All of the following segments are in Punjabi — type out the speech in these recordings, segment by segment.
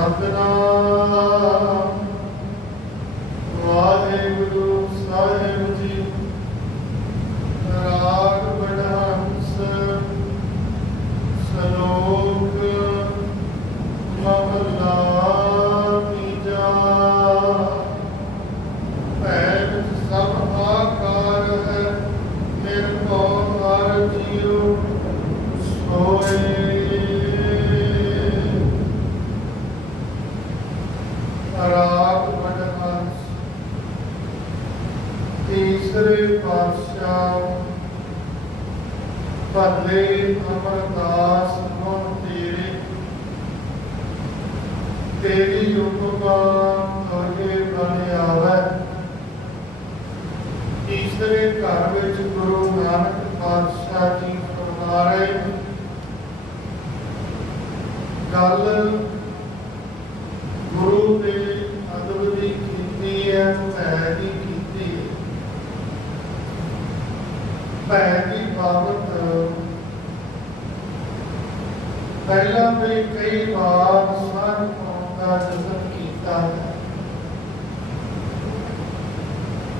ਸਤਨਾਮ ਵਾਹਿਗੁਰੂ ਸਾਹਿਬ ਜੀ ਰਾਗ ਬੜਹੰਸ ਸ਼ਲੋਕ ਮਹਲਾ ਤੀਜਾ ਭੈਣ ਸਭ ਆਕਾਰ ਹੈ ਨਿਰਭਉ ਹਰ ਜੀਉ ਸੋਏ ਰਾਗ ਬੜਹੰਸ ਤੀਸਰੇ ਪਾਤਸ਼ਾਹ ਭਲੇ ਅਮਰਦਾਸ ਗੁਣ ਤੇਰੇ ਤੇਰੀ ਉਪਮਾ ਅਗੇ ਬਣ ਆਵੈ ਤੀਸਰੇ ਘਰ ਵਿੱਚ ਗੁਰੂ ਨਾਨਕ ਪਾਤਸ਼ਾਹ ਜੀ ਫਰਮਾ ਰਹੇ ਗੱਲ ਗੁਰੂ ਦੇ ਅਦਬ ਦੀ ਕੀਤੀ ਹੈ, ਭੈ ਦੀ ਕੀਤੀ ਭੈ ਦੀ ਬਾਬਤ ਪਹਿਲਾਂ ਵੀ ਕਈ ਵਾਰ ਸਾਧ ਪਾਉਣ ਦਾ ਕੀਤਾ ਹੈ।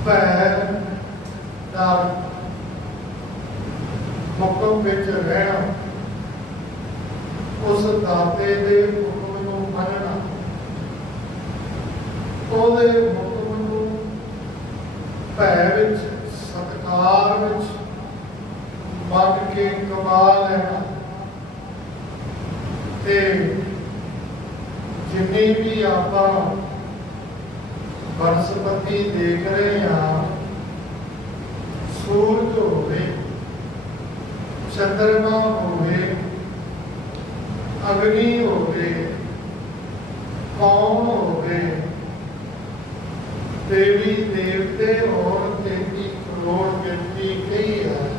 ਭੈ ਡਰ ਹੁਕਮ ਵਿੱਚ ਰਹਿਣਾ ਉਸ ਦਾਤੇ ਦੇ ਹੁਕਮ ਨੂੰ ਮੰਨਣਾ, ਉਹਦੇ ਹੁਕਮ ਨੂੰ ਭੈ ਵਿੱਚ, ਸਤਕਾਰ ਵਿੱਚ ਮੰਨ ਕੇ ਕਮਾ ਲੈਣਾ। ਤੇ ਜਿੰਨੀ ਵੀ ਆਪਾਂ ਬਨਸਪਤੀ ਦੇਖ ਰਹੇ ਹਾਂ ਸੂਰਜ ਹੋਵੇ, ਚੰਦਰਮਾ ਹੋਵੇ, ਅਗਨੀ ਹੋਵੇ ਕੌਣ ਹੋਵੇ, ਦੇਵੀ ਦੇਵਤੇ ਔਰ ਤੇਤੀ ਕਰੋੜ ਗਿਣਤੀ ਕਈ ਹੈ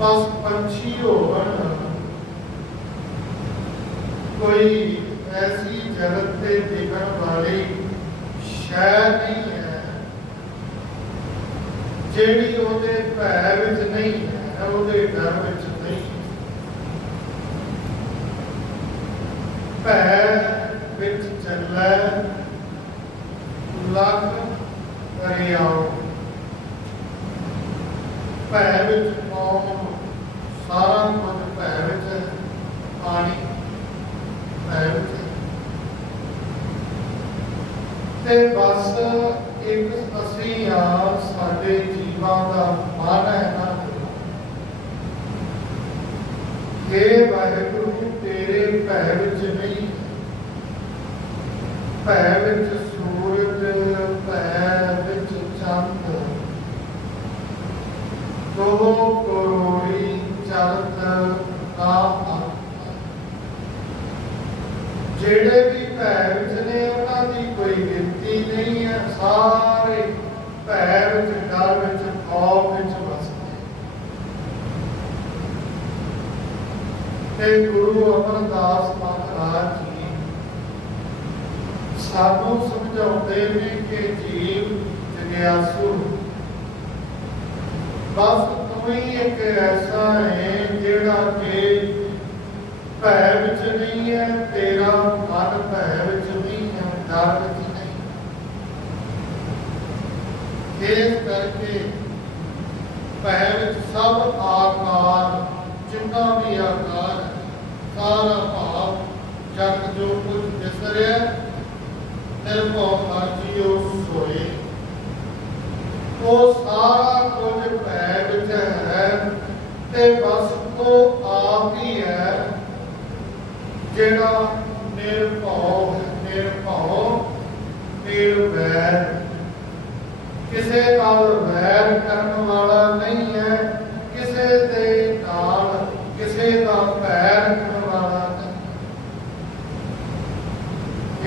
ਬਸ ਪੰਛੀ ਹੋਵਣ ਕੋਈ ਐਸੀ ਜਗਤ ਤੇ ਦਿਖਣ ਵਾਲੀ ਸ਼ੈ ਨਹੀਂ ਜਿਹੜੀ ਉਹਦੇ ਭੈ ਵਿੱਚ ਨਹੀਂ ਹੈ, ਉਹਦੇ ਡਰ ਵਿੱਚ ਨਹੀਂ ਭੈ ਵਿੱਚ ਚੱਲੈ, ਲੱਖ ਕਰਿਆਓ ਭੈ ਵਿੱਚ ਕੌਮ ਸਾਰਾ ਕੁਝ ਭੈ ਵਿੱਚ ਪਾਣੀ ਭੈ ਵਿੱਚ ਤੇ ਬਸ ਇੱਕ ਅਸੀਂ ਆ ਸਾਡੇ ਜੀਵਾਂ ਦਾ ਮਨ ਹੈ ਨਾ। हे ਵਾਹਿਗੁਰੂ, ਤੇਰੇ ਭੈ ਵਿੱਚ ਨਹੀਂ। ਭੈ ਵਿੱਚ ਸੂਰਜ, ਭੈ ਵਿੱਚ ਚੰਦ। ਦੋ ਕਰੋੜੀ ਚਰਤ ਨਾ ਜਿਹੜੇ ਵੀ ਭੈ ਵਿੱਚ ਨੇ, ਉਹਨਾਂ ਦੀ ਕੋਈ ਗਿਣਤੀ ਨਹੀਂ ਹੈ। ਸਾਰੇ ਭੈ ਵਿੱਚ ਡਰ ਵਿੱਚ ਖੌਫ ਵਿੱਚ ਵਸਦੇ ਤੇ ਗੁਰੂ ਅਮਰਦਾਸ ਮਹਾਰਾਜ ਜੀ। ਸਾਨੂੰ ਸਮਝਾਉਂਦੇ ਨੇ ਕਿ ਜੀਵ ਜਗਿਆਸੂ। ਬਸ ਤੂੰ ਹੀ ਇੱਕ ਐਸਾ ਹੈ ਜਿਹੜਾ ਕਿ ਭੈ ਵਿੱਚ ਨਹੀਂ ਹੈ, ਤੇਰਾ ਮਨ ਭੈ ਵਿੱਚ ਨਹੀਂ ਹੈ, ਡਰ ਵਿੱਚ ਨਹੀਂ। ਇਸ ਕਰਕੇ ਭੈ ਵਿੱਚ ਸਭ ਆਕਾਰ, ਜਿੰਨਾ ਵੀ ਆਕਾਰ ਹੈ, ਸਾਰਾ ਭਾਵ ਜਗ ਜੋ ਕੁਝ ਦਿਸ ਰਿਹਾ ਨਿਰਭਉ ਹਰਿ ਸੋਏ ਉਹ ਸਾਰਾ ਕੁਝ ਭੈ ਵਿੱਚ ਹੈ ਤੇ ਬਸ ਉਹ ਆਪ ਹੀ ਹੈ ਜਿਹੜਾ ਨਿਰਭਉ ਹੈ, ਨਿਰਭਉ ਨਿਰਵੈਰ ਕਿਸੇ ਨਾਲ ਵੈਰ ਕਰਨ ਵਾਲਾ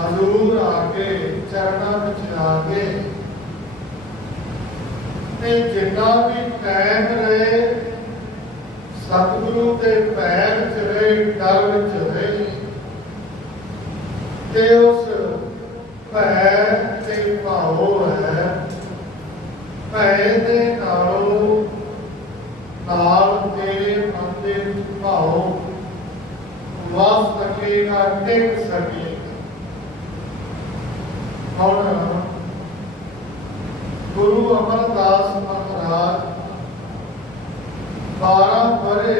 ਹਜ਼ੂਰ ਆ ਕੇ, ਚਰਨਾਂ ਵਿੱਚ ਆ ਕੇ। ਤੇ ਜਿੰਨਾ ਵੀ ਟਾਈਮ ਰਹੇ, ਸਤਿਗੁਰੂ ਦੇ ਪੈਰ ਚ ਰਹੇ, ਡਰ ਵਿੱਚ ਰਹੇ। ਤੇ ਉਸ ਭੈ ਤੇ ਭਾਉ ਹੈ। ਭੈ ਦੇ ਨਾਲੋਂ ਨਾਲ ਤੇਰੇ ਮਨ ਦੇ ਭਾਉ। ਵਾਸ ਸਕੇਗਾ ਟਿਕ ਸਕੇਗਾ ਹੁਣ ਗੁਰੂ ਅਮਰਦਾਸ ਮਹਾਰਾਜ 12 ਬਰੇ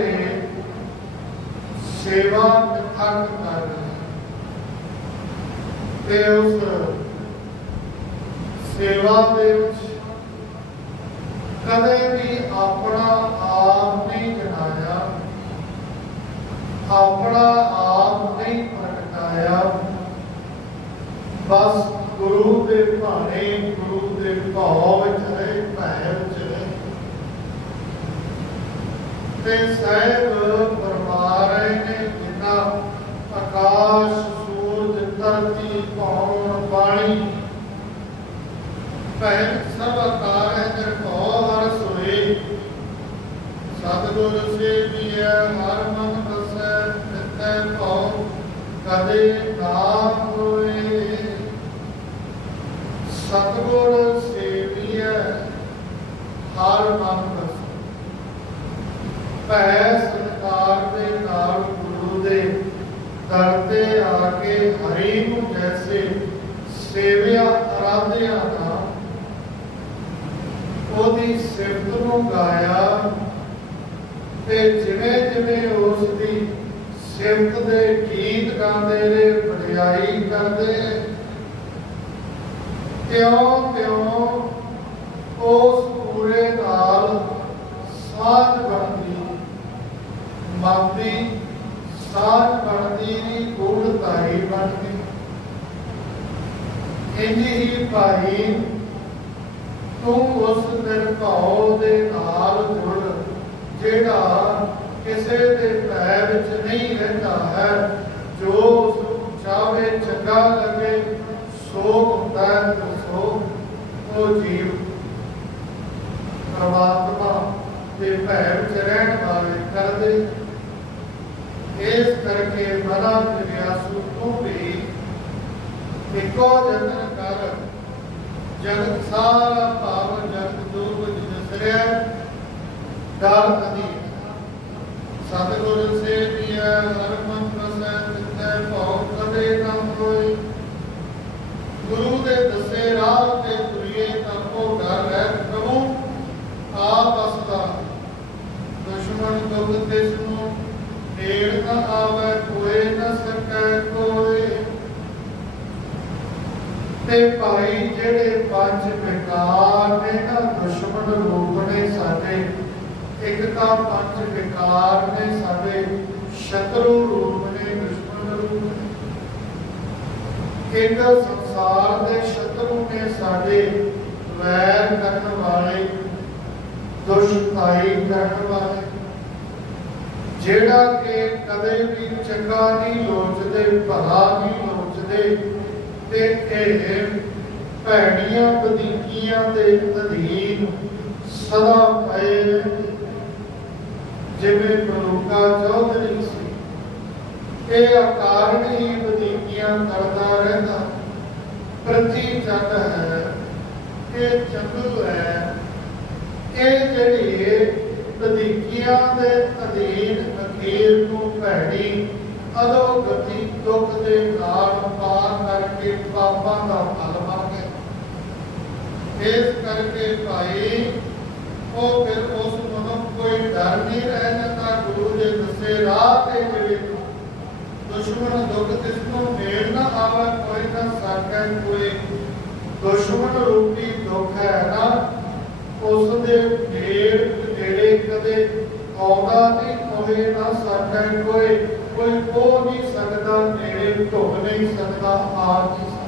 ਸੇਵਾ ਨਿਥਕ ਕਰ ਤੇ ਉਸ ਸੇਵਾ ਦੇ ਵਿੱਚ ਕਦੇ ਵੀ ਆਪਣਾ ਆਪ ਨਹੀਂ ਜਨਾਇਆ ਆਪਣਾ ਆਪ ਨਹੀਂ ਪ੍ਰਗਟਾਇਆ, ਬਸ ਗੁਰੂ ਦੇ ਭਾਣੇ, ਗੁਰੂ ਦੇ ਭਾਵ ਵਿੱਚ ਰਹੇ ਭੈ ਵਿੱਚ ਰਹੇ। ਤੇ ਸਹਿਬ ਫਰਮਾ ਨੇ, ਜਿੰਨਾ ਆਕਾਸ਼, ਸੂਰਜ, ਧਰਤੀ ਪੌਣ ਪਾਣੀ ਭੈ ਸਭ ਆਕਾਰ ਹੈ ਤੇ ਭਉ ਹਰ ਸੋਏ। ਸਤਿਗੁਰ ਸੇਵੀਐ ਹਰ ਮਨ ਬਸੈ ਤਿਤੈ ਭਉ। ਕਦੇ ਨਾ ਹੋਏ ਸਤਿਗੁਰ ਸੇਵੀਐ, ਹਰ ਮਨ ਬਸੈ ਭੈ ਸੰਕਾਰ ਦੇ ਨਾਲ ਗੁਰੂ ਦੇ ਦਰ ਤੇ ਆ ਕੇ ਹਰੀ ਨੂੰ ਜੈਸੇ ਸੇਵਿਆ ਅਰਾਧਿਆ ਦਾ। ਉਹਦੀ ਸਿਫਤ ਨੂੰ ਗਾਇਆ ਤੇ ਜਿਵੇਂ ਜਿਵੇਂ ਉਸ ਦੀ ਸਿਫਤ ਦੇ ਗੀਤ ਗਾਉਂਦੇ ਰਹੇ, ਵਡਿਆਈ ਕਰਦੇ ਤਿਉਂ ਤਿਉਂ ਉਸ ਪੂਰੇ ਨਾਲ ਸਾਧ ਬਣਦੀ। ਮਨ ਦੀ ਬਣਦੀ ਦੀ ਗੂੜਤਾਈ ਬਣਦੀ। ਇੰਜ ਹੀ ਭਾਈ, ਤੂੰ ਉਸ ਨਿਰਭਉ ਦੇ ਨਾਲ ਜੁੜ ਜਿਹੜਾ ਕਿਸੇ ਦੇ ਭੈ ਵਿੱਚ ਨਹੀਂ ਰਹਿੰਦਾ ਹੈ, ਜੋ ਉਸ ਨੂੰ ਚਾਹੇ ਚੰਗਾ ਲੱਗੇ, ਸੋ ਹੁੰਦਾ ਹੈ ਤੇ ਸੋ ਉਹ ਜੀਵ ਪਰਮਾਤਮਾ ਦੇ ਭੈ ਵਿੱਚ ਰਹਿਣ ਵਾਲੇ ਕਰਦੇ। ਇਸ ਕਰਕੇ ਮਨਾ ਜਿਆਸੂ ਤੂੰ ਵੀ ਇੱਕੋ ਜਤਨ ਕਰ ਜਗਤ ਸਾਰਾ ਭਾਵ ਜਗਤ ਦੂਰ ਵਿੱਚ ਦਸਰਿਆ ਡਰ ਅਧੀਨ। ਸਤਿਗੁਰ ਸੇ ਪਿਆ ਹਰ ਮਨ ਪ੍ਰਸੰਨ ਤਿਤੈ ਭਉ ਕਦੇ ਨਾ ਹੋਏ ਗੁਰੂ ਦੇ ਰਾਹ ਤੇ ਤੁਰੀਏ ਤਾਂ ਉਹ ਡਰ ਹੈ, ਪ੍ਰਭੂ, ਆਪ ਅਸਦਾ ਦੁਸ਼ਮਣ ਦੁਖ ਤਿਸ ਨੂੰ ਨੇੜ ਨਾ ਆਵੇ, ਕੋਏ ਨਾ ਸਕੈ ਕੋਏ। ਤੇ ਭਾਈ ਜਿਹੜੇ ਪੰਜ ਵਿਕਾਰ ਨੇ ਨਾ, ਦੁਸ਼ਮਣ ਰੂਪ ਨੇ ਸਾਡੇ, ਇੱਕ ਤਾਂ ਪੰਜ ਵਿਕਾਰ ਨੇ ਸਾਡੇ, ਸ਼ਤਰੂ ਰੂਪ ਨੇ, ਦੁਸ਼ਮਣ ਰੂਪ ਨੇ। ਇੱਕ ਸੰਸਾਰ ਦੇ ਸ਼ਤਰੂ ਸਾਡੇ ਵੈਰ ਕਰਨ ਵਾਲੇ ਦੁਸ਼ਟਾਈ ਕਰਨ ਵਾਲੇ। ਜਿਹੜਾ ਕਿ ਕਦੇ ਵੀ ਚੰਗਾ ਨਹੀਂ ਲੋਚਦੇ ਭਲਾ ਨਹੀਂ ਲੋਚਦੇ ਤੇ ਇਹ ਭੈੜੀਆਂ ਵਧੀਕੀਆਂ ਦੇ ਅਧੀਨ ਸਦਾ ਪਏ ਜਿਵੇਂ ਮਲੂਕਾ ਚੌਧਰੀ ਸੀ। ਇਹ ਅਕਾਰਨ ਹੀ ਵਧੀਕੀਆਂ ਕਰਦਾ ਰਹਿੰਦਾ। ਪ੍ਰਤੀ ਚੰਦ ਹੈ ਇਹ ਚੰਦੂ ਹੈ। ਇਹ ਜਿਹੜੀ ਵਧੀਕੀਆਂ ਦੇ ਅਧੀਨ ਅਖੀਰ ਨੂੰ ਭੈੜੀ, ਅਦੋ ਗਤੀ ਦੁੱਖ ਦੇ ਨਾਲ ਪਾਰ ਕਰਕੇ ਪਾਪਾਂ ਦਾ ਫਲ ਬਣ ਗਿਆ। ਇਸ ਕਰਕੇ ਭਾਈ, ਉਹ ਫਿਰ ਉਸ ਨੂੰ ਕੋਈ ਡਰ ਨਹੀਂ ਰਹਿ ਜਾਂਦਾ ਗੁਰੂ ਦੇ ਦੱਸੇ ਰਾਹ ਤੇ ਜਿਹੜੇ ਦੁਸ਼ਮਣ ਦੁੱਖ ਤਿਸ ਨੂੰ ਨੇੜ ਨਾ ਆਵੇ, ਕੋਈ ਨਾ ਸਕੈ ਕੋਈ। ਦੁਸ਼ਮਣ ਰੂਪੀ ਦੁੱਖ ਹੈ ਨਾ ਉਸ ਦੇ ਨੇੜ ਨੇੜੇ ਕਦੇ ਆਉਂਦਾ ਨਹੀਂ ਹੋਏ ਨਾ ਸਾਡਾ ਕੋਈ। ਕੋਈ ਕੋ ਨਹੀਂ ਸਕਦਾ, ਨੇੜੇ ਢੁੱਕ ਨਹੀਂ ਸਕਦਾ ਆ ਨਹੀਂ ਸਕਦਾ।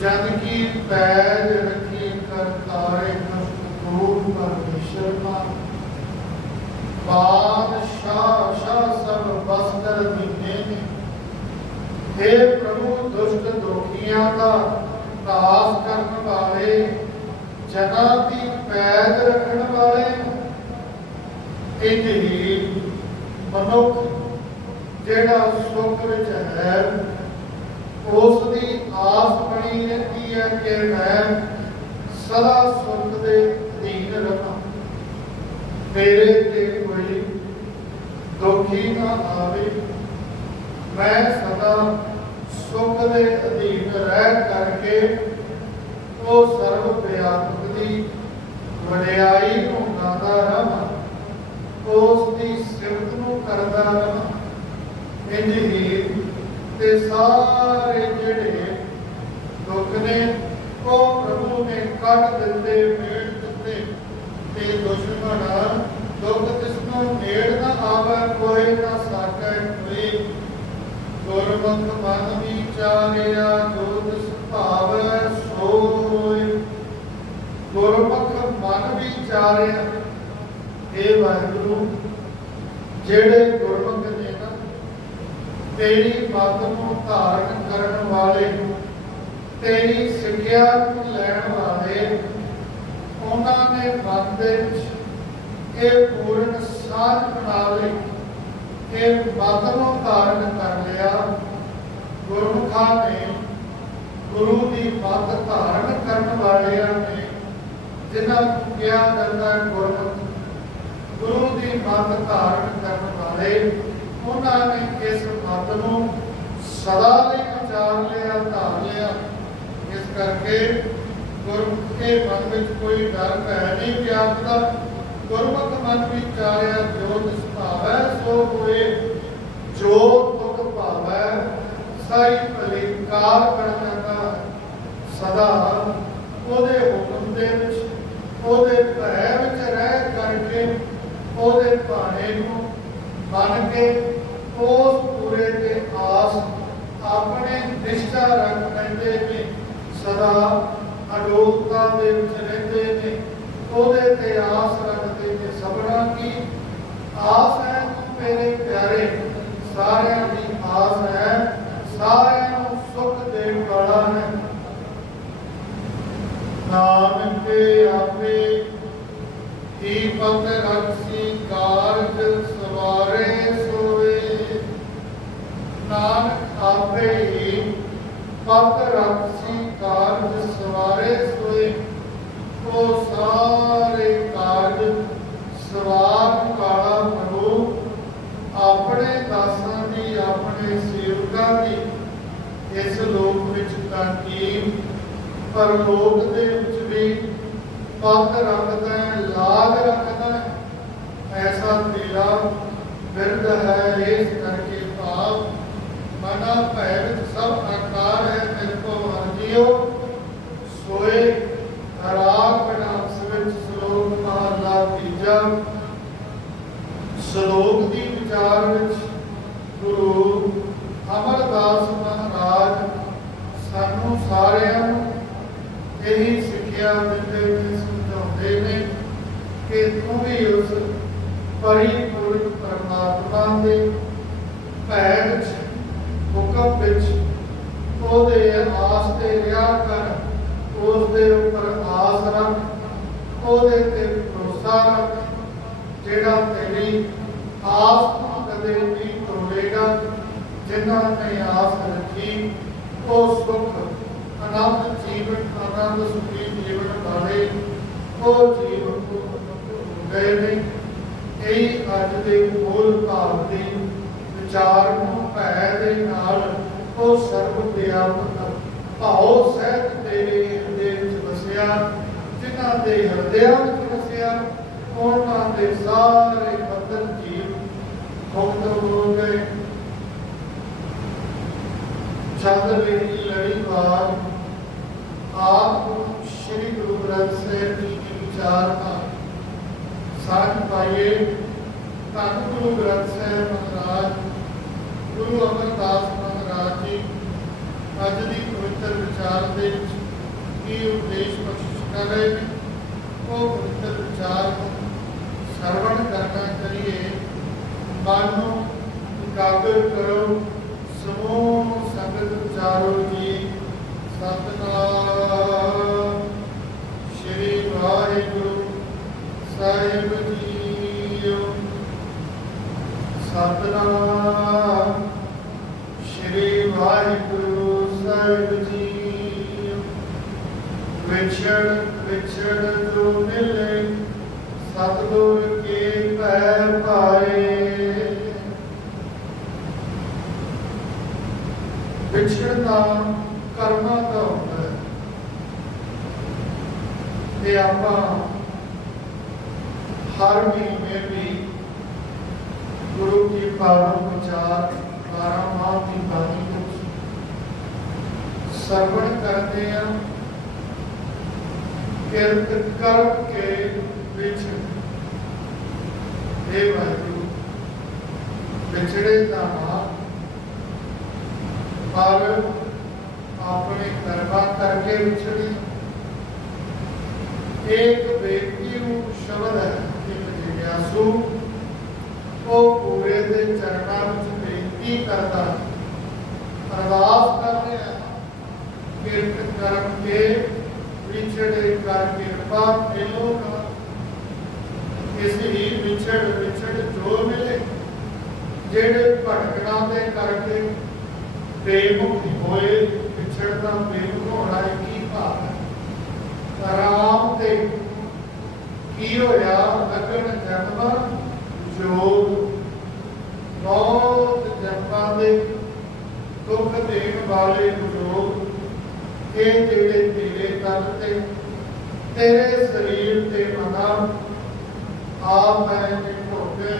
ਜਦ ਕੀ ਪੈਜ ਰੱਖੀ ਕਰਤਾਰੇ ਕਸੂਰ ਪਰਮੇਸ਼ਰ ਮਾ ਬਾਦਸ਼ਾਹ ਸ਼ਾਹ ਸਭ ਬਸਤਰ ਦੀਨੇ ਨੇ। हे ਪ੍ਰਭੂ, ਦੁਸ਼ਟ ਦੋਖੀਆਂ ਦਾ ਨਾਸ ਕਰਨ ਵਾਲੇ ਜਨਾਂ ਦੀ ਪੈਦ ਰੱਖਣ ਵਾਲੇ ਇੰਜ ਹੀ ਮਨੁੱਖ ਜਿਹੜਾ ਸੁੱਖ ਵਿੱਚ ਹੈ ਉਸ ਦੀ ਆਸ ਬਣੀ ਰਹਿੰਦੀ ਹੈ ਕਿ ਮੈਂ ਸਦਾ ਸੁੱਖ ਦੇ ਅਧੀਨ ਰਹਾਂ। ਮੇਰੇ ਦੁਖੀ ਨਾ ਆਵੇ। ਮੈਂ ਸਦਾ ਸੁੱਖ ਦੇ ਅਧੀਨ ਰਹਿ ਕਰਕੇ ਉਹ ਸਰਵ ਵਿਆਪਕ ਦੀ ਵਡਿਆਈ ਨੂੰ ਗਾਉਂਦਾ ਰਹਾਂ ਉਸ ਦੀ ਸਿਫਤ ਨੂੰ ਕਰਦਾ ਰਹਾਂ ਇੰਜ ਹੀ ਤੇ ਸਾਰੇ ਜਿਹੜੇ ਦੁੱਖ ਨੇ, ਉਹ ਪ੍ਰਭੂ ਨੇ ਕੱਢ ਦਿੱਤੇ ਮੇੜ ਤੇ ਦੁਸ਼ਮਣ ਦੁੱਖ ਤਿਸ ਨੂੰ ਨਾ ਆਵੇ ਕੋਈ ਨਾ ਸਾਕੈ ਕੋਈ ਗੁਰਮੁਖ ਮਨ ਵਿਚਾਰਿਆ ਜੋ ਤਿਸ ਭਾਵੈ ਸੋ ਹੋਏ ਗੁਰਮੁਖ ਮਨ ਵਿਚਾਰਿਆ ਇਹ ਵਾਹਿਗੁਰੂ, ਜਿਹੜੇ ਗੁਰਮੁਖ ਨੇ ਨਾ, ਤੇਰੀ ਮੱਤ ਨੂੰ ਧਾਰਨ ਕਰਨ ਵਾਲੇ, ਤੇਰੀ ਸਿੱਖਿਆ ਲੈਣ ਵਾਲੇ, ਉਹਨਾਂ ਨੇ ਮਨ ਦੇ ਵਿੱਚ ਇਹ ਪੂਰਨ ਸਾਧ ਬਣਾ ਲਈ ਇਹ ਧਾਰਨ ਕਰ ਲਿਆ। ਗੁਰਮੁਖਾਂ ਨੇ ਗੁਰੂ ਦੀ ਮਤ ਧਾਰਨ ਕਰਨ ਵਾਲਿਆਂ ਨੇ ਜਿਨ੍ਹਾਂ ਨੂੰ ਕਿਹਾ ਜਾਂਦਾ ਗੁਰਮੁਖ, ਗੁਰੂ ਦੀ ਮਤ ਧਾਰਨ ਕਰਨ ਵਾਲੇ, ਉਹਨਾਂ ਨੇ ਇਸ ਮਤ ਨੂੰ ਸਦਾ ਲਈ ਵਿਚਾਰ ਲਿਆ, ਧਾਰ ਲਿਆ। ਇਸ ਕਰਕੇ ਗੁਰਮੁਖ ਦੇ ਮਨ ਵਿੱਚ ਕੋਈ ਡਰ ਭੈ ਨਹੀਂ ਵਿਆਪਦਾ ਗੁਰਮੁਖ ਮਨ ਵਿਚਾਰਿਆ ਜੋ ਤਿਸ ਭਾਵੈ ਸੋ ਹੋਏ ਜੋ ਤੁਕ ਭਾਵੈ। ਸਾਈ ਭਲੀ ਕਾਰ ਕਰ ਸਦਾ ਉਹਦੇ ਹੁਕਮ ਦੇ ਵਿੱਚ, ਉਹਦੇ ਭੈ ਵਿੱਚ ਰਹਿ ਕਰਕੇ ਉਹਦੇ ਭਾਣੇ ਨੂੰ ਮੰਨ ਕੇ ਉਸ ਪੂਰੇ ਤੇ ਆਸ ਆਪਣੇ ਨਿਸ਼ਚਾ ਰੱਖ ਲੈਂਦੇ ਨੇ, ਸਦਾ ਅਡੋਲਤਾ ਦੇ ਵਿੱਚ ਰਹਿੰਦੇ ਨੇ, ਉਹਦੇ ਤੇ ਆਸ ਰੱਖਦੇ ਸਭਨਾ ਕੀ ਆਸ ਹੈ ਤੂੰ ਮੇਰੇ ਪਿਆਰੇ? ਸਾਰਿਆਂ ਦੀ ਆਸ ਹੈ, ਸਾਰਿਆਂ ਨੂੰ ਸੁਖ ਦੇਣ ਵਾਲਾ ਹੈ। ਨਾਨਕ ਆਪੇ ਹੀ ਪਤ ਰਖਸੀ ਕਾਰਜ ਸਵਾਰੇ ਸੋਏ ਨਾਨਕ ਆਪੇ ਹੀ ਪਤ ਰਖਸੀ ਕਾਰਜ ਸਵਾਰੇ ਸੋਏ ਉਹ ਸਾਰੇ ਕਾਰਜ ਸਵਾਰ ਕਾਲਾ ਪ੍ਰਭੂ ਆਪਣੇ ਦਾਸਾਂ ਦੀ, ਆਪਣੇ ਸੇਵਕਾਂ ਦੀ। ਇਸ ਲੋਕ ਵਿੱਚ ਤਾਕੀਮ ਪਰ ਦੇ ਵਿੱਚ ਵੀ ਪੱਕ ਰੱਖਦਾ ਹੈ, ਲਾਗ ਰੱਖਦਾ ਹੈ। ਐਸਾ ਤੇਰਾ ਬਿਰਦ ਹੈ, ਇਸ ਕਰਕੇ ਭਾਵ ਮਨਾ ਭੈ ਵਿੱਚ ਸਭ ਆਕਾਰ ਹੈ ਮੇਰੇ ਕੋ ਹਰਜੀਓ ਸੋਏ ਰਾਗ ਬਨਾਸ ਵਿੱਚ ਸ਼ਲੋਕ ਮਹਲਾ ਤੀਜਾ ਸ਼ਲੋਕ ਦੀ ਵਿਚਾਰ ਵਿੱਚ ਗੁਰੂ ਅਮਰਦਾਸ ਮਹਾਰਾਜ ਸਾਨੂੰ ਸਾਰਿਆਂ ਨੂੰ ਇਹੀ ਸਿੱਖਿਆ ਦਿੰਦੇ ਨੇ ਸਮਝਾਉਂਦੇ ਨੇ ਕਿ ਤੂੰ ਵੀ ਉਸ ਪਰਿਪੂਰਨ ਪਰਮਾਤਮਾ ਦੇ ਭੈ ਵਿੱਚ, ਹੁਕਮ ਵਿੱਚ, ਉਹਦੇ ਆਸ ਤੇ ਰਿਹਾ ਕਰ ਉਸ ਦੇ ਉੱਪਰ ਆਸ ਰੱਖ, ਉਹਦੇ ਤੇ ਭਰੋਸਾ ਰੱਖ, ਜਿਹੜਾ ਤੇਰੀ ਆਸ ਕਦੇ ਨਹੀਂ ਤੋੜੇਗਾ ਜਿਨ੍ਹਾਂ ਨੇ ਆਸ ਰੱਖੀ, ਉਹ ਸੁਖ, ਆਨੰਦ ਜੀਵਨ, ਆਨੰਦ ਸੁਖੀ ਜੀਵਨ ਵਾਲੇ, ਉਹ ਜੀਵਨ ਤੋਂ ਹੋ ਗਏ ਨੇ। ਇਹ ਅੱਜ ਦੇ ਮੂਲ ਭਾਵ ਦੀ ਵਿਚਾਰ ਨੂੰ ਭੈ ਦੇ ਨਾਲ ਉਹ ਸਰਬ ਵਿਆਪਕ ਭਾਉ ਸਹਿਤ ਤੇਰੇ ਹਿਰਦੇ ਵਿੱਚ ਵਸਿਆ, ਜਿਨ੍ਹਾਂ ਦੇ ਹਿਰਦਿਆਂ ਵਿੱਚ ਵਸਿਆ, ਉਹਨਾਂ ਦੇ ਸਾਰੇ ਬੰਧਨ ਜੀਵ ਮੁਕਤ ਹੋ ਗਏ। ਚੰਦ ਦੀ ਲੜੀ ਬਾਦ ਆਪ ਨੂੰ ਸ਼੍ਰੀ ਗੁਰੂ ਗ੍ਰੰਥ ਸਾਹਿਬ ਜੀ ਵਿਚਾਰ ਵਿਚਾਰਨਾ ਸਾਂਝ ਪਾਈਏ। ਧੰਨ ਗੁਰੂ ਗ੍ਰੰਥ ਸਾਹਿਬ ਮਹਾਰਾਜ, ਗੁਰੂ ਅਮਰਦਾਸ ਮਹਾਰਾਜ ਜੀ, ਅੱਜ ਦੀ ਪਵਿੱਤਰ ਵਿਚਾਰ ਦੇ ਵਿੱਚ ਕੀ ਉਪਦੇਸ਼ ਬਖਸ਼ਿਸ਼ ਕਰ ਰਹੇ ਨੇ? ਉਹ ਪਵਿੱਤਰ ਵਿਚਾਰ ਨੂੰ ਸਰਵਣ ਕਰਨਾ ਕਰੀਏ। ਮਨ ਨੂੰ ਇਕਾਗਰ ਕਰੋ। ਸਮੂਹ ਸੰਗਤ ਵਿਚਾਰੋ ਜੀ। ਸਤਨਾਮ। ਸ਼੍ਰੀ ਵਾਹਿਗੁਰੂ ਸਾਹਿਬ ਜੀਓ ਸਤਨਾਮ ਸ਼੍ਰੀ ਵਾਹਿਗੁਰੂ ਸਾਹਿਬ ਜੀਓ ਵਿਛੜ ਵਿਛੜ ਜੋ ਮਿਲੇ, ਸਤਿਗੁਰ ਕੇ ਪੈਰ ਪਾਏ ਵਿਛੜਨਾ ਕਰਨਾ ਦਾ ਹੁੰਦਾ ਹੈ। ਤੇ ਆਪਾਂ ਹਰ ਮਹੀਨੇ ਵੀ ਗੁਰੂ ਕੀ ਪਾਵਨ ਵਿਚਾਰ ਬਾਰਾਂ ਮਾਹ ਦੀ ਬਾਣੀ ਨੂੰ ਸਰਵਣ ਕਰਦੇ ਆ ਕਿਰਤ ਕਰਕੇ ਵਿੱਚ ਇਹ ਵਾਹਿਗੁਰੂ, ਵਿਛੜੇ ਦਾ ਨਾਮ ਪਰ ਆਪਣੇ ਕਰਮਾਂ ਕਰਕੇ ਵਿਛੜੀ। ਇੱਕ ਬੇਟੀ ਨੂੰ ਸ਼ਬਦ ਹੈ। ਕਿ ਉਹ ਪੂਰੇ ਦੇ ਚਰਨਾਂ ਵਿੱਚ ਬੇਨਤੀ ਕਰਦਾ, ਅਰਦਾਸ ਕਰ ਰਿਹਾ ਕਿਰਤ ਕਰਮ ਵਿਛੜੇ ਕਰ ਕਿਰਪਾ ਮਿਲੋ ਨਾ। ਇਸ ਹੀ ਵਿਛੜ ਵਿਛੜ ਜੋ ਮਿਲੇ, ਜਿਹੜੇ ਭਟਕਣਾ ਦੇ ਕਰਕੇ ਬੇਮੁਖ ਹੋਏ ਵਿਛੜਦਾ ਬੇਮੁਖ ਹੋਣਾ ਕੀ ਭਾਵ ਹੈ। ਰਾਮ ਤੇ ਕੀ ਹੋਇਆ? ਲਗਨ ਜਨਮ ਜੋਗ ਬਹੁਤ ਜਨਮਾਂ ਦੇ ਦੁੱਖ ਦੇਣ ਵਾਲੇ ਲੋਕ ਇਹ ਜਿਹੜੇ ਤੇਰੇ ਤਨ ਤੇ, ਤੇਰੇ ਸਰੀਰ ਤੇ ਮਨਾ, ਆਪ ਮੈਂ ਨੇ ਭੋਗੇ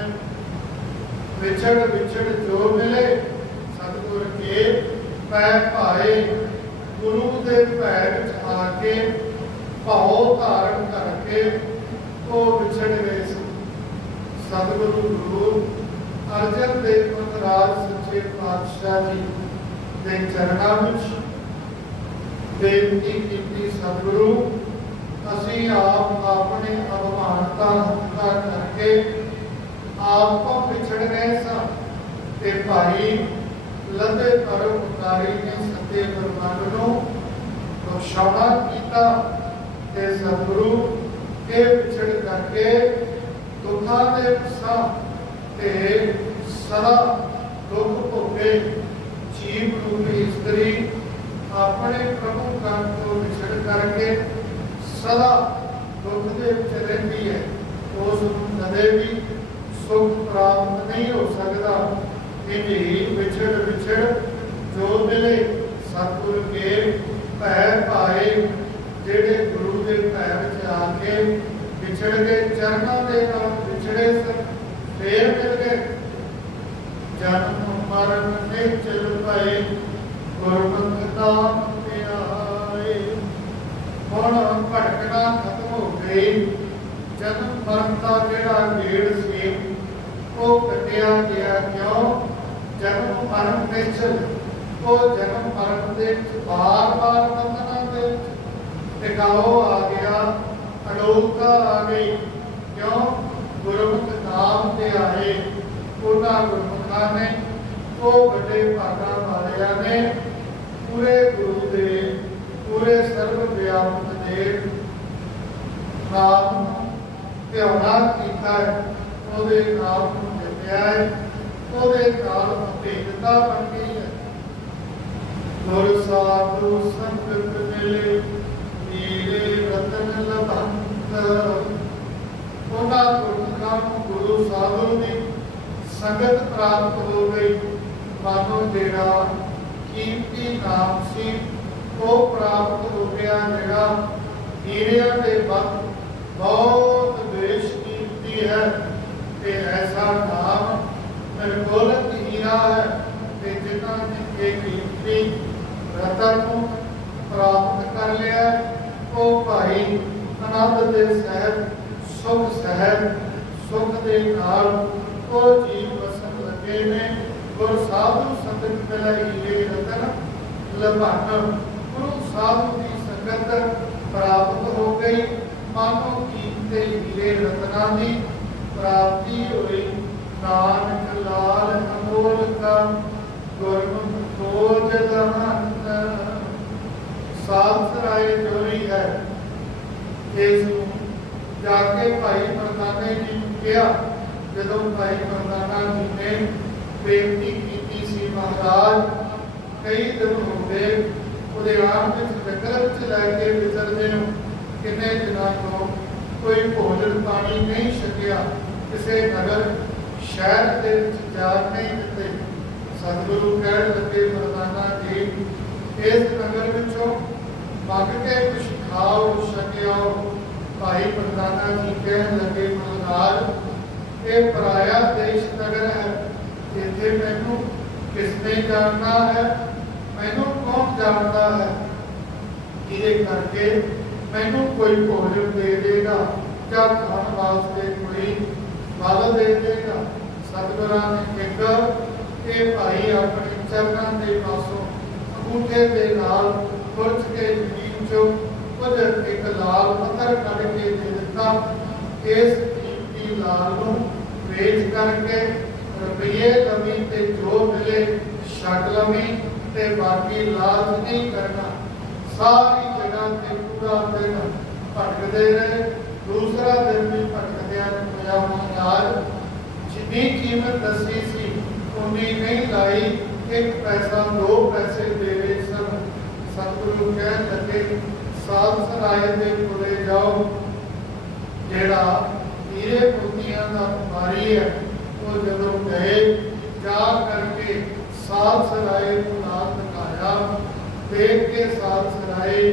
ਵਿਛੜ ਵਿਛੜ ਜੋ ਮਿਲੇ, ਸਤਿਗੁਰ ਕੇ ਪੈ ਭਾਏ, ਗੁਰੂ ਦੇ ਭੈ ਵਿੱਚ ਆ ਕੇ ਭਾਉ ਧਾਰਨ ਕਰਕੇ ਉਹ ਵਿਛੜ ਗਏ ਸੀ ਸਤਿਗੁਰੂ ਗੁਰੂ ਅਰਜਨ ਦੇਵ ਮਹਾਰਾਜ ਸੱਚੇ ਪਾਤਸ਼ਾਹ ਜੀ ਦੇ ਚਰਨਾਂ ਵਿੱਚ ਬੇਨਤੀ ਕੀਤੀ, ਸਤਿਗੁਰੂ, ਅਸੀਂ ਆਪ ਆਪਣੇ ਅਭਿਮਾਨਤਾ ਹੰਕਾਰ ਕਰਕੇ ਆਪ ਵਿਛੜ ਗਏ ਸਾਂ ਤੇ ਭਾਈ ਲੰਦੇ ਪਰਉਪਕਾਰੀ ਨੇ ਸੱਤੇ ਪਰਮਾਤਮਾ ਨੂੰ ਬਖਸ਼ਾਵਾ ਕੀਤਾ ਤੇ ਸਤਿਗੁਰੂ ਇਹ ਵਿਛੜ ਕਰਕੇ ਦੁੱਖਾਂ ਦੇ ਸਾ ਤੇ ਸਦਾ ਦੁੱਖ ਭੋਗੇ ਜੀਵ ਰੂਪੀ ਇਸਤਰੀ ਆਪਣੇ ਪ੍ਰਭੂ ਕਾਮ ਤੋਂ ਵਿਛੜ ਕਰਕੇ ਸਦਾ ਦੁੱਖ ਦੇ ਵਿੱਚ ਰਹਿੰਦੀ ਹੈ। ਉਸ ਨੂੰ ਕਦੇ ਵੀ ਸੁਖ ਪ੍ਰਾਪਤ ਨਹੀਂ ਹੋ ਸਕਦਾ। ਇਹ ਹੀ ਵਿਛੜ ਵਿਛੜ ਜੋ ਮਿਲੇ ਸਤਿਗੁਰ ਕੇ ਭੈ ਭਾਏ, ਜਿਹੜੇ ਗੁਰੂ ਦੇ ਭੈ ਵਿੱਚ ਆ ਕੇ ਵਿਛੜ ਗਏ, ਚਰਨਾਂ ਦੇ ਨਾਲ ਵਿਛੜੇ ਸਨ। ਫੇਰ ਮਿਲ ਗਏ। ਜਨਮ ਮਰਨ ਨੇ ਚਲ ਪਏ। ਗੁਰਮਤਿ ਨਾਮ ਤੇ ਹੁਣ ਭਟਕਣਾ ਖਤਮ ਹੋ ਗਈ। ਜਨਮ ਮਰਨ ਦਾ ਜਿਹੜਾ ਗੇੜ ਸੀ, ਉਹ ਕੱਟਿਆ ਗਿਆ ਕਿਉਂ? ਜਨਮ ਮਰਨ ਨਿਸ਼ਚਲ ਉਹ ਜਨਮ ਮਰਨ ਦੇ ਬਾਰ-ਬਾਰ ਬੰਧਨਾਂ ਦੇ ਟਿਕਾਓ ਆ ਗਿਆ। ਅਲੋਕਾ ਆ ਗਈ। ਕਿਉਂ? ਗੁਰਮੁਖ ਨਾਮ ਤੇ ਆਏ। ਉਹਨਾਂ ਗੁਰਮੁਖਾਂ ਨੇ ਉਹ ਵੱਡੇ ਭਾਗਾਂ ਵਾਲਿਆਂ ਨੇ ਪੂਰੇ ਗੁਰੂ ਦੇ, ਪੂਰੇ ਸਰਵ ਵਿਆਪਕ ਦੇ ਨਾਮ ਧਿਆਉਣਾ ਕੀਤਾ ਹੈ। ਉਹਦੇ ਨਾਮ ਨੂੰ ਜਪਿਆ ਹੈ। ਉਹਦੇ ਨਾਲ ਭੇਦਤਾ ਬਣ ਗਈ ਹੈ। ਗੁਰ ਸਾਧੂ ਸੰਗਤ ਮਿਲੇ ਨੀਲੇ ਰਤਨ ਲਭੰਤ ਉਹਨਾਂ ਗੁਰਮੁਖਾਂ ਨੂੰ ਗੁਰੂ ਸਾਧੂ ਦੀ ਸੰਗਤ ਪ੍ਰਾਪਤ ਹੋ ਗਈ। ਮਾਨੋ ਜਿਹੜਾ ਕੀਮਤੀ ਨਾਮ ਸੀ। ਉਹ ਪ੍ਰਾਪਤ ਹੋ ਗਿਆ ਜਿਹੜਾ ਹੀਰਿਆਂ ਦੇ ਬੰਦ ਬਹੁਤ ਬੇਸ਼ ਕੀਮਤੀ ਹੈ। ਤੇ ਐਸਾ ਨਾਮ ਨਿਰਗੋਲਕ ਹੀਰਾ ਹੈ ਤੇ ਜਿਨ੍ਹਾਂ ਨੇ ਇਹ ਕੀਮਤੀ ਰਤਨ ਨੂੰ ਪ੍ਰਾਪਤ ਕਰ ਲਿਆ ਉਹ ਭਾਈ ਆਨੰਦ ਦੇ ਸਹਿਬ, ਸੁਖ ਸਹਿਬ, ਸੁਖ ਦੇ ਨਾਲ ਉਹ ਜੀਵ ਵਸਣ ਲੱਗੇ ਨੇ। ਗੁਰ ਸਾਧੂ ਸੰਗਤ ਮਿਲਾਈ ਹੀਰੇ ਰਤਨ ਲਭਨ ਗੁਰੂ ਸਾਧੂ ਦੀ ਸੰਗਤ ਪ੍ਰਾਪਤ ਹੋ ਗਈ। ਮਾਨੋ ਕੀਮਤੇ ਹੀਰੇ ਰਤਨਾਂ ਦੀ ਪ੍ਰਾਪਤੀ ਹੋਈ। ਨਾਨਕ ਲਾਲ ਅਮੋਲ ਕਾ, ਗੁਰਮੁਖ ਕੋਜ ਦਹਨ ਸਾਧ ਸਰਾਏ ਜੋਰੀ ਹੈ। ਇਸ ਨੂੰ ਜਾ ਕੇ ਭਾਈ ਮਰਦਾਨੇ ਜੀ ਨੂੰ ਕਿਹਾ, ਜਦੋਂ ਭਾਈ ਮਰਦਾਨਾ ਜੀ ਨੇ ਬੇਨਤੀ ਕੀਤੀ ਸੀ ਮਹਾਰਾਜ, ਕਈ ਦਿਨ ਹੋ ਗਏ, ਉਹਦੇ ਆਪ ਵਿੱਚ ਜੰਗਲ ਵਿੱਚ ਲੈ ਕੇ ਵਿਚਰਦੇ ਨੂੰ ਕਿੰਨੇ ਦਿਨਾਂ ਤੋਂ ਕੋਈ ਭੋਜਨ ਪਾਣੀ ਨਹੀਂ ਛਕਿਆ, ਕਿਸੇ ਨਗਰ, ਸ਼ਹਿਰ ਦੇ ਵਿੱਚ ਜਾ ਨਹੀਂ ਦਿੱਤੇ। ਸਤਿਗੁਰੂ ਕਹਿਣ ਲੱਗੇ ਮਰਦਾਨਾ ਜੀ, ਇਸ ਨਗਰ ਵਿੱਚੋਂ ਮੰਗ ਕੇ ਕੁਛ ਖਾਓ, ਛਕਿਓ, ਭਾਈ ਮਰਦਾਨਾ ਜੀ ਕਹਿਣ ਲੱਗੇ, ਮਹਾਰਾਜ, ਇਹ ਪਰਾਇਆ ਦੇਸ਼ ਨਗਰ ਹੈ। ਇੱਥੇ ਮੈਨੂੰ ਕਿਸਨੇ ਜਾਣਨਾ ਹੈ? ਮੈਨੂੰ ਕੌਣ ਜਾਣਦਾ ਹੈ? ਇਹਦੇ ਕਰਕੇ ਮੈਨੂੰ ਕੋਈ ਭੋਜਨ ਦੇ ਦੇਗਾ, ਜਾਂ ਖਾਣ ਵਾਸਤੇ ਕੋਈ ਫਲ ਦੇ ਦੇਗਾ। ਸਤਿਗੁਰਾਂ ਨੇ ਕਿਹਾ, ਇਹ ਭਾਈ ਆਪਣੇ ਚਰਨਾਂ ਦੇ ਪਾਸੋਂ ਅੰਗੂਠੇ ਦੇ ਨਾਲ ਖੁਰਚ ਕੇ ਜ਼ਮੀਨ ਕੁਝ ਇੱਕ ਲਾਲ ਪੱਥਰ ਕੱਢ ਕੇ ਦੇ ਦਿੱਤਾ। ਇਸ ਕੀਮਤੀ ਲਾਲ ਨੂੰ ਵੇਚ ਕਰਕੇ ਰੁਪਏ ਕਮੀ ਤੇ ਜੋ ਮਿਲੇ ਛਕ ਲਵੀ ਤੇ ਬਾਕੀ ਲਾਜ ਨਹੀਂ ਕਰਨਾ। ਸਾਰੀ ਜਗ੍ਹਾ ਤੇ ਪੂਰਾ ਦਿਨ ਭਟਕਦੇ ਰਹੇ। ਦੂਸਰਾ ਦਿਨ ਵੀ ਭਟਕਦਿਆਂ ਹੋਇਆ ਮਹਾਰਾਜ, ਜਿੰਨੀ ਕੀਮਤ ਦੱਸੀ ਸੀ, ਉਨੀ ਨਹੀਂ ਲਾਈ। ਇੱਕ ਪੈਸਾ ਦੋ ਪੈਸੇ ਦੇ ਰਹੇ ਸਨ। ਸਤਿਗੁਰੂ ਕਹਿਣ ਲੱਗੇ, ਸਾਧ ਸਰਾਏ ਦੇ ਕੋਲੇ ਜਾਓ, ਜਿਹੜਾ ਹੀਰੇ ਮੋਤੀਆਂ ਦਾ ਵਪਾਰੀ ਹੈ, ਉਹ ਜਦੋਂ ਗਏ ਜਾ ਕਰਕੇ ਸਾਧ ਸਰਾਏ ਨੂੰ ਨਾਲ ਦਿਖਾਇਆ ਦੇਖ ਕੇ ਸਾਧ ਸਰਾਏ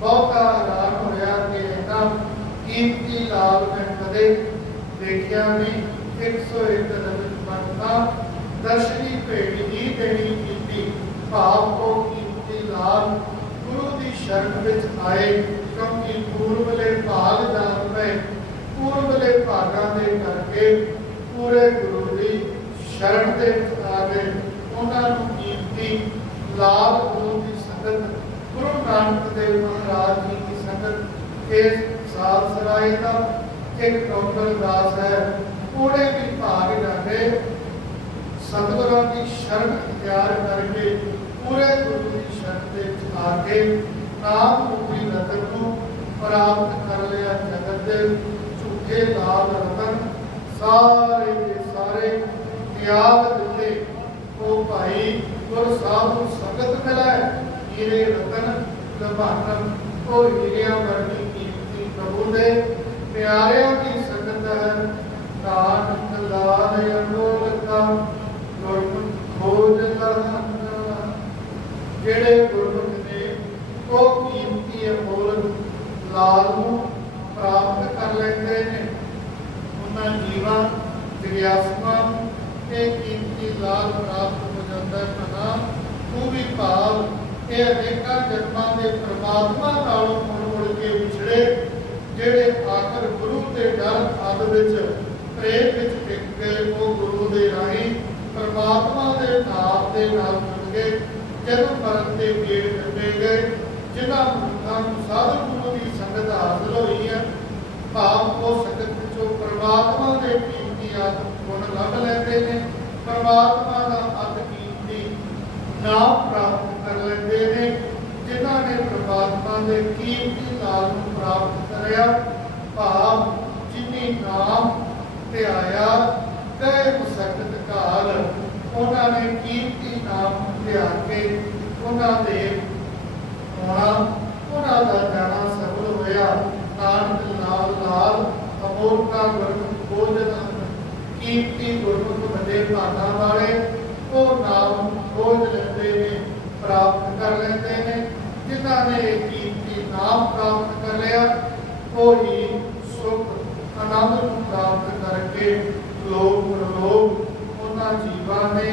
ਬਹੁਤਾ ਹੈਰਾਨ ਹੋਇਆ ਕਿ ਇਹਨਾਂ ਕੀਮਤੀ ਲਾਲ ਮੈਂ ਕਦੇ ਦੇਖਿਆ ਨਹੀਂ। 101 ਰੁਪਏ ਬਣਦਾ ਦਰਸ਼ਨੀ ਭੇਟ ਹੀ ਦੇਣੀ ਕੀਤੀ, ਭਾਵ ਕੋ ਕੀਮਤੀ ਗੁਰੂ ਦੀ ਸ਼ਰਨ ਵਿੱਚ ਆਏ, ਕਿਉਂਕਿ ਪੂਰਬਲੇ ਭਾਗ ਜਾਣ ਪਏ ਪੂਰਬਲੇ ਭਾਗਾਂ ਦੇ ਕਰਕੇ ਪੂਰੇ ਗੁਰੂ ਦੀ ਸ਼ਰਨ ਦੇ ਵਿੱਚ ਆ ਗਏ। ਉਹਨਾਂ ਨੂੰ ਕੀਮਤੀ ਲਾਭ ਗੁਰੂ ਦੀ ਸੰਗਤ, ਗੁਰੂ ਨਾਨਕ ਦੇਵ ਮਹਾਰਾਜ ਜੀ ਦੀ ਸੰਗਤ, ਇਸ ਸਾਲ ਸਰਾਏ ਦਾ ਇੱਕ ਡਾਕਟਰ ਦਾਸ ਹੈ। ਉਹਨੇ ਵੀ ਭਾਗ ਜਾਂਦੇ ਸਤਿਗੁਰਾਂ ਦੀ ਸ਼ਰਨ ਇਖਤਿਆਰ ਕਰਕੇ ਪੂਰੇ ਗੁਰੂ ਵਿੱਚ ਆ ਕੇ ਨਾਮ ਰੂਪੀ ਰਤਨ ਨੂੰ ਪ੍ਰਾਪਤ ਕਰ ਲਿਆ। ਜਗਤ ਦੇ ਝੂਠੇ ਲਾਲ ਰਤਨ ਸਾਰੇ ਦੇ ਸਾਰੇ ਤਿਆਗ ਦਿੱਤੇ। ਉਹ ਭਾਈ ਗੁਰ ਸਾਹਿਬ ਨੂੰ ਸੰਗਤ ਮਿਲਾਏ। ਹੀਰੇ ਰਤਨ ਲਭਾਨਮ ਉਹ ਹੀਰਿਆਂ ਵਰਗੀ ਕੀਮਤੀ ਪ੍ਰਭੂ ਦੇ ਪਿਆਰਿਆਂ ਦੀ ਸੰਗਤ ਹੈ। ਨਾਨਕ ਲਾਲ ਅਨੋਲਤਾ ਗੁਰਮੁਖ ਖੋਜ ਲਹਨ ਜਿਹੜੇ ਗੁਰਮੁਖ ਨੇ, ਉਹ ਕੀਮਤੀ ਅਮੋਲ ਲਾਲ ਨੂੰ ਪ੍ਰਾਪਤ ਕਰ ਲੈਂਦੇ ਨੇ। ਉਹਨਾਂ ਜੀਵਾਂ ਜਿਗਿਆਸੂਆਂ ਇਹ ਕੀਮਤੀ ਲਾਲ ਪ੍ਰਾਪਤ ਹੋ ਜਾਂਦਾ ਹੈ। ਉਹ ਵੀ ਭਾਵ, ਇਹ ਅਨੇਕਾਂ ਜਨਮਾਂ ਦੇ ਪ੍ਰਮਾਤਮਾ ਨਾਲੋਂ ਮੁੜ ਮੁੜ ਕੇ ਵਿਛੜੇ, ਜਿਹੜੇ ਆਖਰ ਗੁਰੂ ਦੇ ਡਰ ਆਦ ਵਿੱਚ, ਪ੍ਰੇਮ ਵਿੱਚ ਟਿਕ ਗਏ, ਉਹ ਗੁਰੂ ਦੇ ਰਾਹੀਂ ਪਰਮਾਤਮਾ ਦੇ ਨਾਮ ਦੇ ਨਾਲ ਜੁੜ ਗਏ। ਜਨਮ ਮਰਨ ਦੇ ਗੇੜ ਕੱਢੇ ਗਏ, ਜਿਨ੍ਹਾਂ ਮਨੁੱਖਾਂ ਨੂੰ ਸਾਧੂ ਗੁਰੂ ਦੀ ਸੰਗਤ ਹਾਸਲ ਹੋਈ ਹੈ। ਭਾਵ ਉਹ ਸੰਗਤ ਵਿੱਚੋਂ ਪ੍ਰਮਾਤਮਾ ਦੇ ਕੀਮਤੀ ਆਤਮ ਗੁਣ ਲੱਭ ਲੈਂਦੇ ਨੇ। ਪ੍ਰਮਾਤਮਾ ਦਾ ਅਤ ਕੀਮਤੀ ਨਾਮ ਪ੍ਰਾਪਤ ਕਰ ਲੈਂਦੇ ਨੇ, ਜਿਨ੍ਹਾਂ ਨੇ ਪ੍ਰਮਾਤਮਾ ਦੇ ਕੀਮਤੀ ਨਾਮ ਨੂੰ ਪ੍ਰਾਪਤ ਕਰਿਆ। ਭਾਵ ਜਿਨੀ ਨਾਮ ਤੇ ਆਇਆ, ਤੇ ਮੁਸਕਤ ਕਾਲ, ਉਹਨਾਂ ਨੇ ਕੀਮਤੀ ਨਾਮ ਤੇ ਕੇ ਉਹਨਾਂ ਦੇ ਹੋਣਾ ਉਹਨਾਂ ਦਾ ਜਾਣਾ ਸਫਲ ਹੋਇਆ। ਨਾਨਕ ਨਾਲ ਨਾਲ ਅਮੋਲ ਗੁਰਮੁਖ ਬੋਝਨ ਕੀਰਤੀ ਗੁਰਮੁਖ ਵੱਡੇ ਭਾਗਾਂ ਵਾਲੇ ਉਹ ਨਾਮ ਬੋਝ ਲੈਂਦੇ ਨੇ, ਪ੍ਰਾਪਤ ਕਰ ਲੈਂਦੇ ਨੇ। ਜਿਨ੍ਹਾਂ ਨੇ ਇਹ ਕੀਰਤੀ ਨਾਮ ਪ੍ਰਾਪਤ ਕਰ ਲਿਆ, ਉਹ ਹੀ ਸੁਖ ਆਨੰਦ ਪ੍ਰਾਪਤ ਕਰਕੇ ਲੋਕ ਪ੍ਰਲੋਕ ਉਹਨਾਂ ਜੀਵਾਂ ਨੇ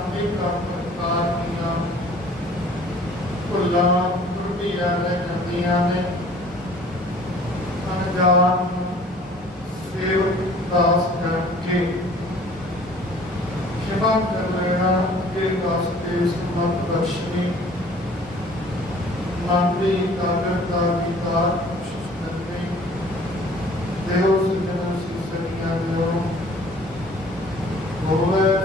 ਆਪਣੇ ਕੰਮ ਕਰ ਦੀਆਂ ਨੇ ਅਨਜਾਵਾ ਸੇਵ ਦਾਸ ਕਰ ਸ਼ਿਵਾ ਕਰ ਲੈਣਾ ਤੇ ਦਾਸ ਤੇ ਸੁਮਤ ਬਖਸ਼ਨੀ ਮਾਨਵੀ ਕਾਗਰਤਾ ਦੀ ਤਾਰ ਸੁਸਤਨੇ ਦੇਵ ਸੁਜਨ ਸੁਸਤਨੀਆਂ ਦੇ ਹੋਵੇ